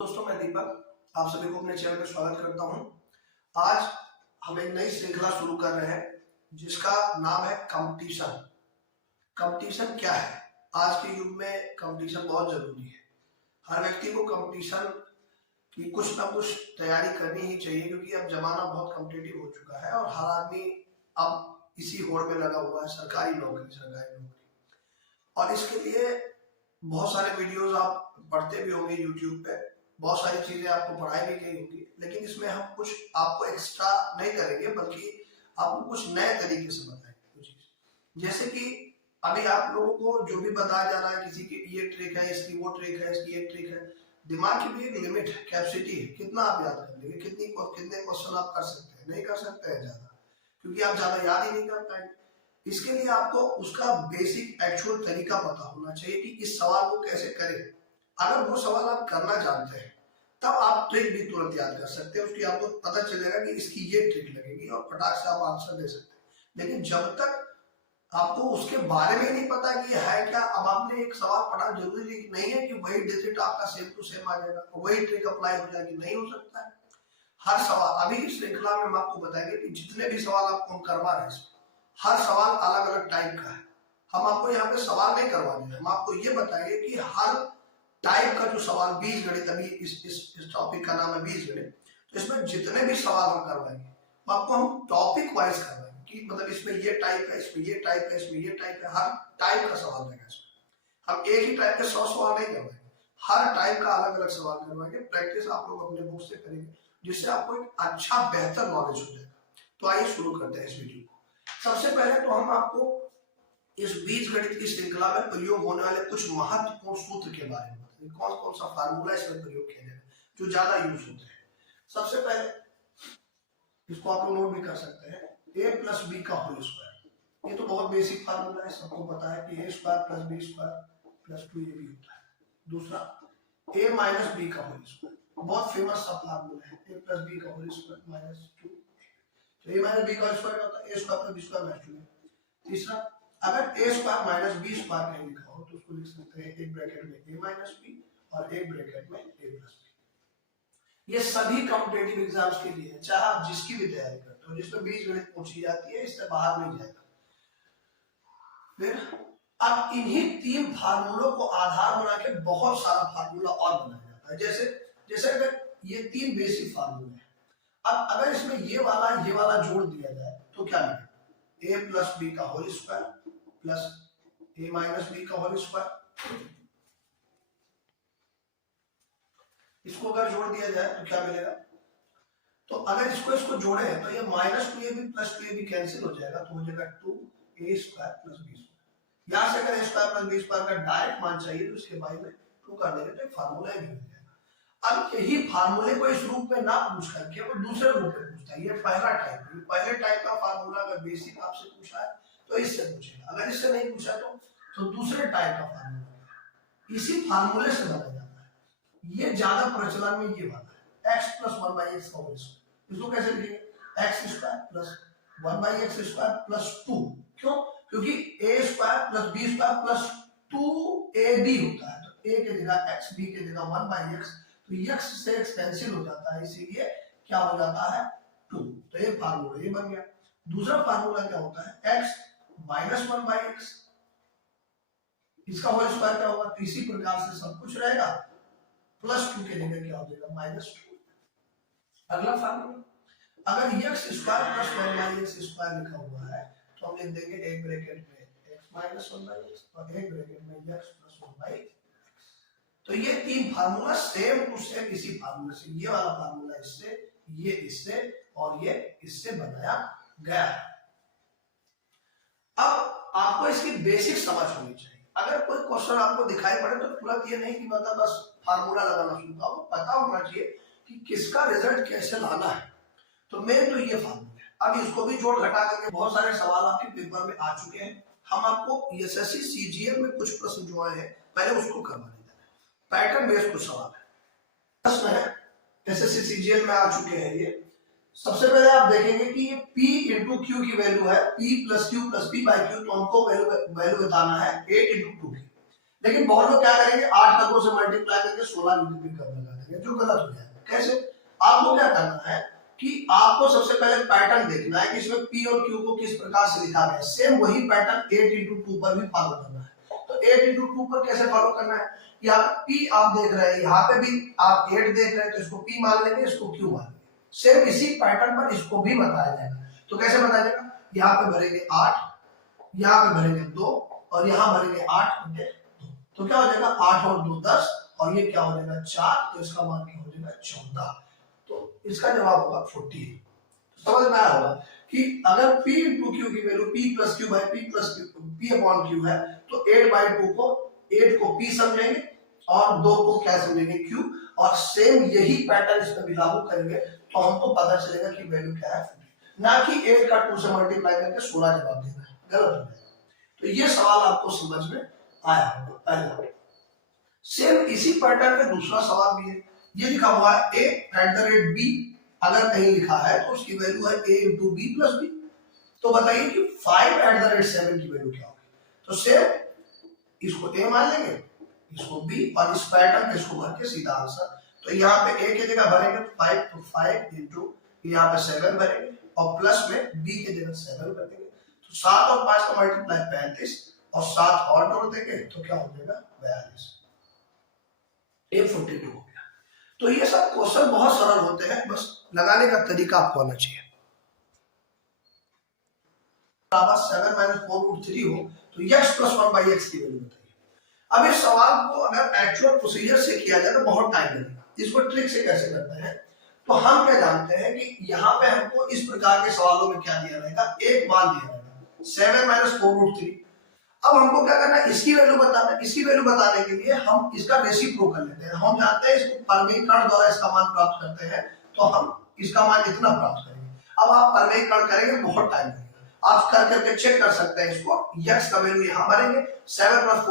दोस्तों, मैं दीपक आप सभी को अपने चैनल में स्वागत करता हूं। आज हम एक नई श्रृंखला शुरू कर रहे हैं जिसका नाम है कंपटीशन। कंपटीशन क्या है? आज के युग में कंपटीशन बहुत जरूरी है। हर व्यक्ति को कंपटीशन की कुछ ना कुछ तैयारी करनी ही चाहिए, क्योंकि अब जमाना बहुत कॉम्पिटिटिव हो चुका है और हर आदमी अब इसी होड़ में लगा हुआ है, सरकारी नौकरी। और इसके लिए बहुत सारे वीडियोस आप पढ़ते भी होंगे यूट्यूब पे, बहुत सारी चीजें आपको पढ़ाई भी गई होंगी, लेकिन इसमें हम कुछ आपको एक्स्ट्रा नहीं करेंगे, बल्कि आपको कुछ नए तरीके से बताएंगे कुछ चीज। जैसे कि अभी आप लोगों को जो भी बताया जा रहा है, किसी की ये ट्रिक है, इसकी वो ट्रिक है, इसकी ये ट्रिक है। दिमाग की भी एक लिमिट है, कैपेसिटी है, कितना आप याद कर लेंगे, कितने क्वेश्चन आप कर सकते हैं, नहीं कर सकते हैं ज्यादा, क्योंकि आप ज्यादा याद ही नहीं कर पाएंगे। इसके लिए आपको उसका बेसिक एक्चुअल तरीका पता होना चाहिए कि इस सवाल को कैसे करें। अगर वो सवाल आप करना जानते हैं तब आप ट्रिक भी तुरंत याद कर सकते हैं, उसकी आपको पता चलेगा कि इसकी ये ट्रिक लगेगी और फटाक से आप आंसर दे सकते हैं। लेकिन जब तक आपको उसके बारे में नहीं पता कि ये है क्या, अब आपने एक सवाल पढ़ा, जरूरी नहीं है कि वही डिजिट आपका सेम टू सेम आ जाएगा, वही ट्रिक अप्लाई हो जाएगी, नहीं हो सकता है। हर सवाल अभी इस श्रृंखला में हम आपको बताएंगे कि जितने भी सवाल आपको हम करवा रहे हैं, हर सवाल अलग अलग टाइप का है। हम आपको यहाँ पे सवाल नहीं करवाने हैं, हम आपको ये बताएंगे कि हर टाइप का जो सवाल बीजगणित, अभी इस टॉपिक का नाम है बीजगणित, तो इसमें जितने भी सवाल हम करवाएंगे वो आपको हम टॉपिक वाइज करवाएंगे कि मतलब इसमें ये टाइप है, इसमें ये टाइप है, इसमें ये टाइप है, हर टाइप का सवाल देगा इसमें। हम एक ही टाइप के 100 सवाल नहीं करवाएंगे, हर टाइप का अलग अलग सवाल करवाएंगे। प्रैक्टिस आप लोग अपने बुक से करेंगे, जिससे आपको एक अच्छा बेहतर नॉलेज हो जाएगा। तो आइए शुरू करते हैं इस वीडियो को। सबसे पहले तो हम आपको इस बीजगणित की श्रृंखला में प्रयोग होने वाले कुछ महत्वपूर्ण सूत्र के बारे में बताएंगे, कौन कौन सा फार्मूला इसमें प्रयोग किया जाएगा जो ज्यादा यूज होते हैं। सबसे पहले इसको आप लोग नोट भी कर सकते हैं, a प्लस बी का होल स्क्वायर। ये तो बहुत बेसिक फार्मूला है, सबको पता है कि a square plus B square plus 2ab होता है। दूसरा a माइनस बी का होल स्क्वायर, बहुत फेमस सा फार्मूला है, a प्लस बी का होल स्क्वायर माइनस 2। तो a माइनस बी का होल स्क्वायर होता है a square plus B square minus 2। तीसरा, अगर a square minus B square कहीं लिखा हो तो उसको लिख सकते हैं एक ब्रैकेट में a माइनस बी और एक ब्रैकेट में a प्लस बी। ये सभी कॉम्पिटिटिव एग्जाम्स के लिए है, चाहे आप जिसकी भी तैयारी करते हो, जिसमें बीजगणित पूछी जाती है, इससे बाहर नहीं जाएगा। फिर अब इन्हीं तीन फार्मूलों को आधार बना के बहुत सारा फार्मूला और बनाया जाता है। जैसे अगर ये तीन बेसिक फार्मूले हैं, अब अगर इसमें ये वाला जोड़ दिया जाए तो क्या मिलेगा? a प्लस बी का whole square plus a minus B का होल स्क्वायर। इसको अगर जोड़ दिया जाए तो क्या मिलेगा? तो अगर इसको जोड़े तो ये minus 2ab plus 2ab cancel हो जाएगा, तो हो जाएगा 2a square plus b square. यहां से अगर a square plus b square का डायरेक्ट मान चाहिए तो इसके बारे में 2 कर देंगे तो फार्मूला ही मिल जाएगा। अब यही फार्मूले को इस रूप में ना पूछ करके वो दूसरे रूप में पूछता है। ये पहला टाइप है, पहले टाइप का फार्मूला अगर बेसिक आपसे पूछा है तो इससे पूछेगा, अगर इससे नहीं पूछा तो दूसरे टाइप का फार्मूला इसी फार्मूले से बनाया जाता है। ये ज्यादा प्रचलन में ये वाला है, x प्लस 1/x का होल स्क्वायर। इसको कैसे लिखेंगे? x square plus 1/x square plus 2। क्यों? क्योंकि a square plus b square plus 2ab होता है, तो a के जगह x, b के जगह 1/x, तो x से x कैंसिल हो जाता है, इसीलिए क्या हो जाता है? 2। तो ये फार्मूला ये बन गया। दूसरा फार्मूला क्या होता है? x माइनस 1/x, इसका होल स्क्वायर क्या होगा? तो इसी प्रकार से सब कुछ रहेगा, प्लस 2 के जगह क्या हो जाएगा? माइनस 2। अगला फार्मूला, अगर x square plus 1/x square लिखा हुआ है तो हम लिख देंगे एक ब्रैकेट में x माइनस 1/x और एक ब्रैकेट में x प्लस 1/x। तो ये तीन फार्मूला सेम टू सेम इसी फार्मूले से, ये वाला फार्मूला इससे, ये इससे और ये इससे बनाया गया है। अब आपको इसकी बेसिक समझ होनी चाहिए। अगर कोई क्वेश्चन आपको दिखाई पड़े तो तुरंत ये नहीं कि मतलब बस फार्मूला लगाना शुरू करो, पता होना चाहिए कि किसका रिजल्ट कैसे लाना है। तो मेन तो ये फार्मूला है। अब इसको भी जोड़ घटा करके बहुत सारे सवाल आपके पेपर में आ चुके हैं। हम आपको एसएससी सीजीएल में कुछ प्रश्न जो आए हैं पहले उसको करवा पैटर्न बेस्ड कुछ सवाल है, प्रश्न है, एसएससी सीजीएल में आ चुके हैं ये। सबसे पहले आप देखेंगे कि ये p इंटू क्यू की वैल्यू है, p plus Q plus p by Q, तो हमको वैल्यू बताना है 8 इंटू 2 की। लेकिन बहुत लोग क्या करेंगे, 8 तकों से मल्टीप्लाई करके 16 इंटू करने लगा देंगे, जाएगा जो गलत हो जाएगा। कैसे? आपको क्या करना है कि आपको सबसे पहले पैटर्न देखना है कि इसमें P और Q को किस प्रकार से लिखा गया है। सेम वही पैटर्न 8x2 पर भी फॉलो करना है। तो 8x2 पर कैसे फॉलो करना है? यहाँ पे P आप देख रहे हैं, यहाँ पे भी आप 8 देख रहे हैं, तो इसको P मान लेंगे, इसको Q मान लेंगे। सेम इसी पैटर्न पर इसको भी बताया जाएगा। तो कैसे बताया जाएगा? यहाँ पे भरेंगे 8, यहाँ पे भरेंगे 2 और यहाँ भरेंगे 8 बटे 2। तो क्या हो जाएगा? 8 और 2 10 और ये क्या हो जाएगा? 4। तो इसका मान क्या हो जाएगा? 14। तो इसका जवाब होगा 14। तो समझ में आया होगा कि अगर P into Q की value P plus Q by P plus P upon Q है तो 8/2 को 8 को P समझेंगे और 2 को क्या समझेंगे? Q। और सेम यही पैटर्न इसमें भी लागू करेंगे तो हमको पता चलेगा कि वैल्यू क्या है, ना कि 8 का 2 से मल्टीप्लाई करके 16 जवाब देना है, गलत हो जाएगा। तो ये सवाल आपको समझ में आया होगा पहला। सेम इसी पैटर्न में दूसरा सवाल भी है। ये लिखा हुआ है a@b, अगर कहीं लिखा है तो उसकी वैल्यू है a into b plus b। तो बताइए कि 5@7 की वैल्यू क्या होगी? तो सेम इसको a मान लेंगे, इसको b और इस पैटर्न में इसको भर के सीधा आंसर। तो यहाँ पे a की जगह भरेंगे 5, तो 5 into यहाँ पे 7 भरेंगे और प्लस में b की जगह 7 कर देंगे। तो 7 और 5 का मल्टीप्लाई 35 और 7 और जोड़ देंगे तो क्या हो जाएगा? 42। A 42 हो गया। तो ये सब क्वेश्चन बहुत सरल होते हैं, बस लगाने का तरीका आपको आना चाहिए। 7 - 4√3 हो तो x + 1/x की वैल्यू बताइए। अब इस सवाल को अगर एक्चुअल प्रोसीजर से किया जाए तो बहुत टाइम लगेगा। इसको ट्रिक से कैसे करते हैं? तो हम क्या जानते हैं कि यहाँ पे हमको इस प्रकार के सवालों में क्या दिया रहेगा? एक मान दिया रहेगा 7 - 4√3। अब हमको क्या करना है? इसकी वैल्यू बताना है। इसकी वैल्यू बताने के लिए हम इसका रेसिप्रो कर लेते हैं। हम जानते हैं इसको परमीकरण द्वारा इसका मान प्राप्त करते हैं, तो हम इसका मान इतना प्राप्त करेंगे। अब आप परमीकरण करेंगे बहुत टाइम लगेगा। आप कर करके चेक कर सकते हैं इसको। x का वैल्यू यहाँ भरेंगे, 7 +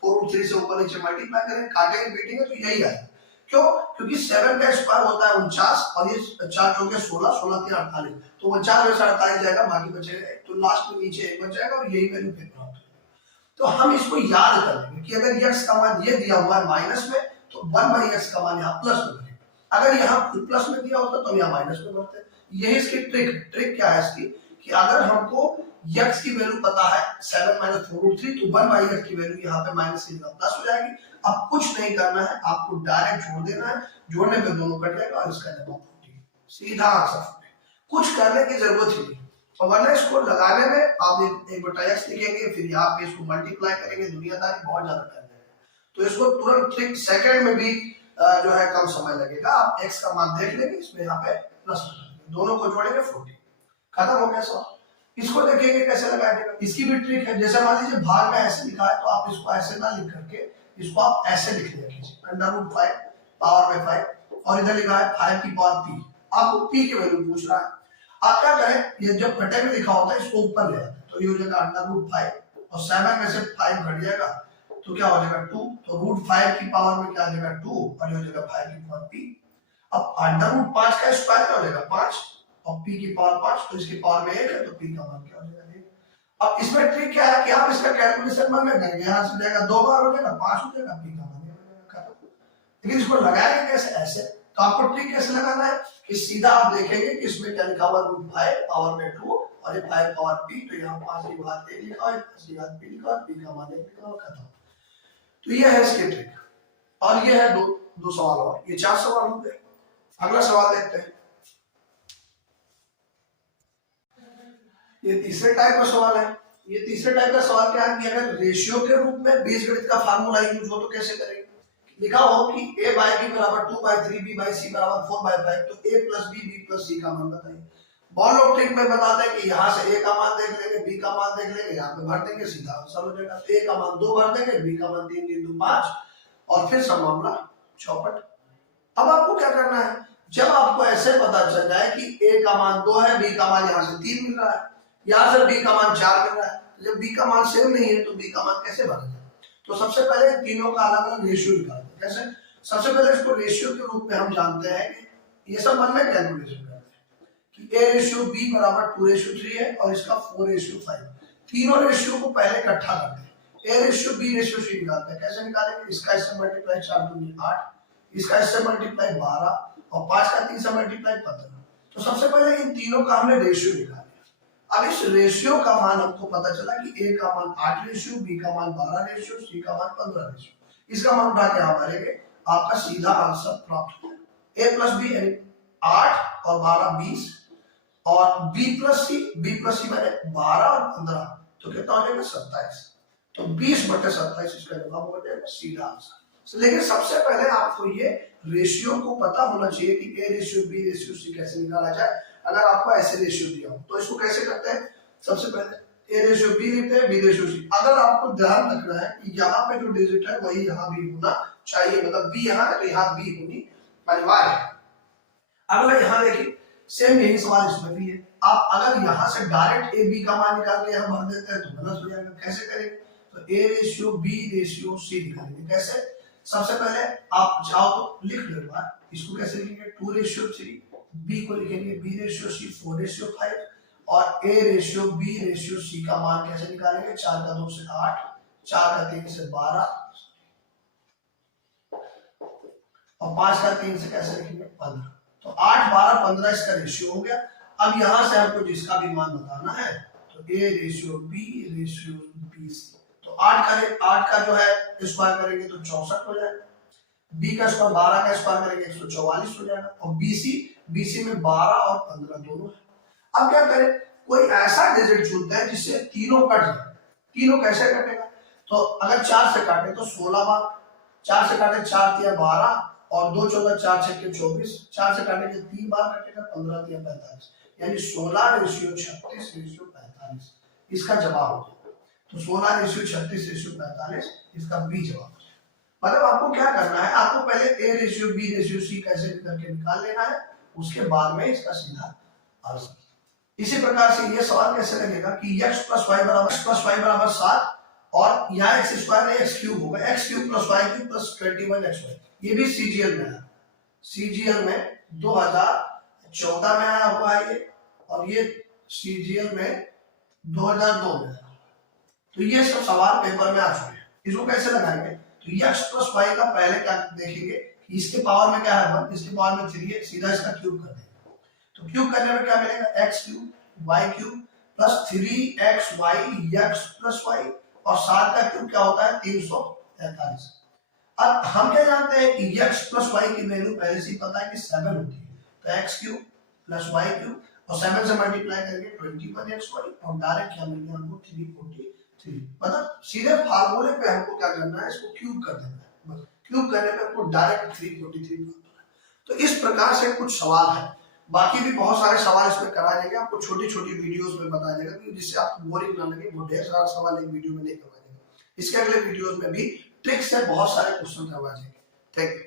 4√3 से ऊपर नीचे मल्टीप्लाई करेंगे, काटेंगे पीटेंगे तो यही आएगा। क्यों? क्योंकि 7 का स्क्वायर होता है 49 और ये 4 चौके 16, 16 3 48, तो 49 में से 48 जाएगा, बाकी बचेगा, तो लास्ट में नीचे 1 बच जाएगा और यही वैल्यू फिर प्राप्त होगी। तो हम इसको याद कर लेंगे कि अगर x का मान ये दिया हुआ है माइनस में तो 1/x का मान यहाँ प्लस में भरेंगे। अगर यहाँ प्लस में दिया होता तो हम यहाँ माइनस में भरते। यही इसकी ट्रिक क्या है इसकी कि अगर हमको x की वैल्यू पता है 7 - 4√3 तो 1/x की वैल्यू यहाँ पे माइनस की जगह प्लस हो जाएगी। अब कुछ नहीं करना है, आपको डायरेक्ट जोड़ देना है, जोड़ने पे दोनों कट जाएगा और इसका जवाब 40, सीधा आंसर। कुछ करने की जरूरत ही नहीं। और वरना इसको लगाने में आप 1/x लिखेंगे, फिर यहाँ पे इसको मल्टीप्लाई करेंगे, दुनियादारी बहुत ज्यादा कर जाएगा। तो इसको तुरंत ट्रिक सेकंड में भी जो है कम समय लगेगा। आप x का मान देख लेंगे, इसमें यहाँ पे प्लस दोनों को जोड़ेंगे 40, खत्म हो गया सवाल। इसको देखेंगे कैसे लगाएंगे। इसकी भी ट्रिक है। जैसे मान लीजिए भाग में ऐसे लिखा है तो आप इसको ऐसे ना लिख करके इसको आप ऐसे लिख लिया कीजिए, √5 पावर में 5 और इधर लिखा है 5 की पावर p। आपको p की वैल्यू पूछ रहा है, आप क्या करें? ये जब कटे में लिखा होता है इसको ऊपर ले आते हैं, तो ये हो जाएगा √5 और 7 में से 5 घट जाएगा तो क्या हो जाएगा 2। तो √5 की पावर में क्या आ जाएगा 2 और ये हो जाएगा 5 की पावर p। अब √5 का स्क्वायर क्या हो जाएगा 5 और p की पावर 5, तो इसकी पावर में 1 है तो p का मान क्या हो जाएगा 1। अब इसमें ट्रिक क्या है कि आप इसका कैलकुलेशन मन में करेंगे, यहाँ से जाएगा 2 बार हो जाएगा 5 हो जाएगा, p का मान खत्म। लेकिन इसको लगाएंगे कैसे? ऐसे। तो आपको ट्रिक कैसे लगाना है कि सीधा आप देखेंगे कि इसमें क्या लिखा हुआ √5 पावर में 2 और ये 5 पावर p, तो यहाँ 5 की घात 1 लिखा हुआ है, 5 की घात p लिखा हुआ है, p का मान 1 लिखा हुआ, खत्म। तो ये है इसकी ट्रिक। और ये है दो सवाल और, ये 4 सवाल हो गए। अगला सवाल देखते हैं। ये तीसरे टाइप का सवाल है। ये तीसरे टाइप का सवाल क्या है कि अगर रेशियो के रूप में बीजगणित का फार्मूला यूज हो तो कैसे करेंगे? लिखा हो कि a/b = 2/3, b/c = 4/5, तो a + b, b + c का मान बताइए। बहुत लोग ट्रिक में बताते हैं कि यहाँ से a का मान देख लेंगे, b का मान देख लेंगे, यहाँ पे भर देंगे, सीधा आंसर हो जाएगा। a का मान 2 भर देंगे, b का मान 3 × 2 5 और फिर सब मामला चौपट। अब आपको क्या करना है? जब आपको ऐसे पता चल जाए कि a का मान 2 है, b का मान यहाँ से 3 मिल रहा है, यहाँ से b का मान 4 मिल रहा है, जब b का मान सेम नहीं है तो b का मान कैसे बनेगा? तो सबसे पहले तीनों का अलग अलग रेशियो निकालते हैं। कैसे? सबसे पहले इसको रेशियो के रूप में हम जानते हैं कि ये सब मन में कैलकुलेशन करते हैं कि a/b = 2/3 है और इसका 4/5। तीनों रेशियो को पहले इकट्ठा करते हैं, a/b/c निकालते हैं। कैसे निकालेंगे? इसका इससे मल्टीप्लाई 4 × 2 = 8, इसका इससे मल्टीप्लाई 12 और 5 का 3 से मल्टीप्लाई 15। तो सबसे पहले इन तीनों का हमने रेशियो निकाल लिया। अब इस रेशियो का मान हमको पता चला कि ए का मान 8 रेशियो, बी का मान 12 रेशियो, सी का मान 15 रेशियो। इसका मान उठा के यहाँ भरेंगे, आपका सीधा आंसर प्राप्त हो जाएगा। ए प्लस बी यानी 8 और 12 20, और बी प्लस सी मैंने 12 और 15, तो कितना हो जाएगा 27। तो 20/27 इसका जवाब हो जाएगा, सीधा आंसर। लेकिन सबसे पहले आपको ये रेशियो को पता होना चाहिए कि A ratio B ratio C कैसे निकाला जाए। अगर आपको ऐसे रेशियो दिया हो तो इसको कैसे करते हैं, सबसे पहले ए रेशियो बी लिखते हैं, बी रेशियो सी। अगर आपको ध्यान रखना है कि यहाँ पे जो डिजिट है वही यहाँ भी होना चाहिए, मतलब बी यहाँ है तो यहाँ बी होनी अनिवार्य है। अगला यहाँ देखिए, सेम यही सवाल इसमें भी है। आप अगर यहाँ से डायरेक्ट ए बी का मान निकाल के यहाँ भर देते हैं तो गलत हो जाएगा। कैसे करेंगे, तो A ratio B ratio C निकालेंगे। कैसे, सबसे पहले आप चाहो तो लिख लो बार, इसको कैसे लिखेंगे 2:3, बी को लिखेंगे b/c 4:5, और a ratio b ratio c का मान कैसे निकालेंगे, 4 का 2 से 8, 4 का 3 से 12 और 5 का 3 से कैसे लिखेंगे 15। तो 8 12 15 इसका रेशियो हो गया। अब यहां से हमको जिसका भी मान बताना है तो a ratio b ratio b c, तो 8 का जो है स्क्वायर करेंगे तो 64 हो जाएगा, b का स्क्वायर 12 का स्क्वायर करेंगे 144 हो जाएगा, और bc में 12 और 15 दोनों है। अब क्या करें, कोई ऐसा डिजिट चुनते हैं जिससे तीनों कट जाए। तीनों कैसे कटेगा, तो अगर 4 से काटे तो 16 बार, 4 से काटे 4 तिया 12 और 2 14 4 6 24, 4 से काटेंगे 3 बार कटेगा 15 तिया 45, यानी 16:36:45 इसका जवाब हो जाएगा। तो 16:36:45 इसका बी जवाब हो जाएगा। मतलब आपको क्या करना है, आपको पहले A ratio B ratio C कैसे करके निकाल लेना है, उसके बाद में इसका सीधा आंसर। इसी प्रकार से ये सवाल कैसे लगेगा कि x + y = 7 और यहाँ x² नहीं x³ होगा, x³ + y³ + 21xy। ये भी सीजीएल में है, सीजीएल में 2014 में आया हुआ है ये, और ये सीजीएल में 2002 में है। तो ये सब सवाल पेपर में आ चुके हैं। इसको कैसे लगाएंगे, तो x + y का पहले क्या देखेंगे कि इसके पावर में क्या है 1, इसके पावर में 3 है, सीधा इसका क्यूब कर देंगे। तो क्यूब करने में क्या मिलेगा, x³ y³ + 3xy x + y, और 7 का क्यूब क्या होता है 343। अब हम क्या जानते हैं कि x + y की वैल्यू पहले से ही पता है कि 7 होती है, तो x³ + y³ और 7 से मल्टीप्लाई करेंगे 21xy, और डायरेक्ट क्या मिलेगा हमको 343। मतलब सीधे फार्मूले पे हमको क्या करना है, इसको क्यूब कर देना है, बस क्यूब करने पे हमको डायरेक्ट 343 मिलता है। तो इस प्रकार से कुछ सवाल है, बाकी भी बहुत सारे सवाल इसमें करा देंगे, आपको छोटी छोटी वीडियोस में बता देगा कि जिससे आपको बोरिंग ना लगे। वो ढेर सारा सवाल एक वीडियो में नहीं करवा देंगे, इसके अगले वीडियोस में भी ट्रिक से बहुत सारे क्वेश्चन करवा देंगे। Thank you.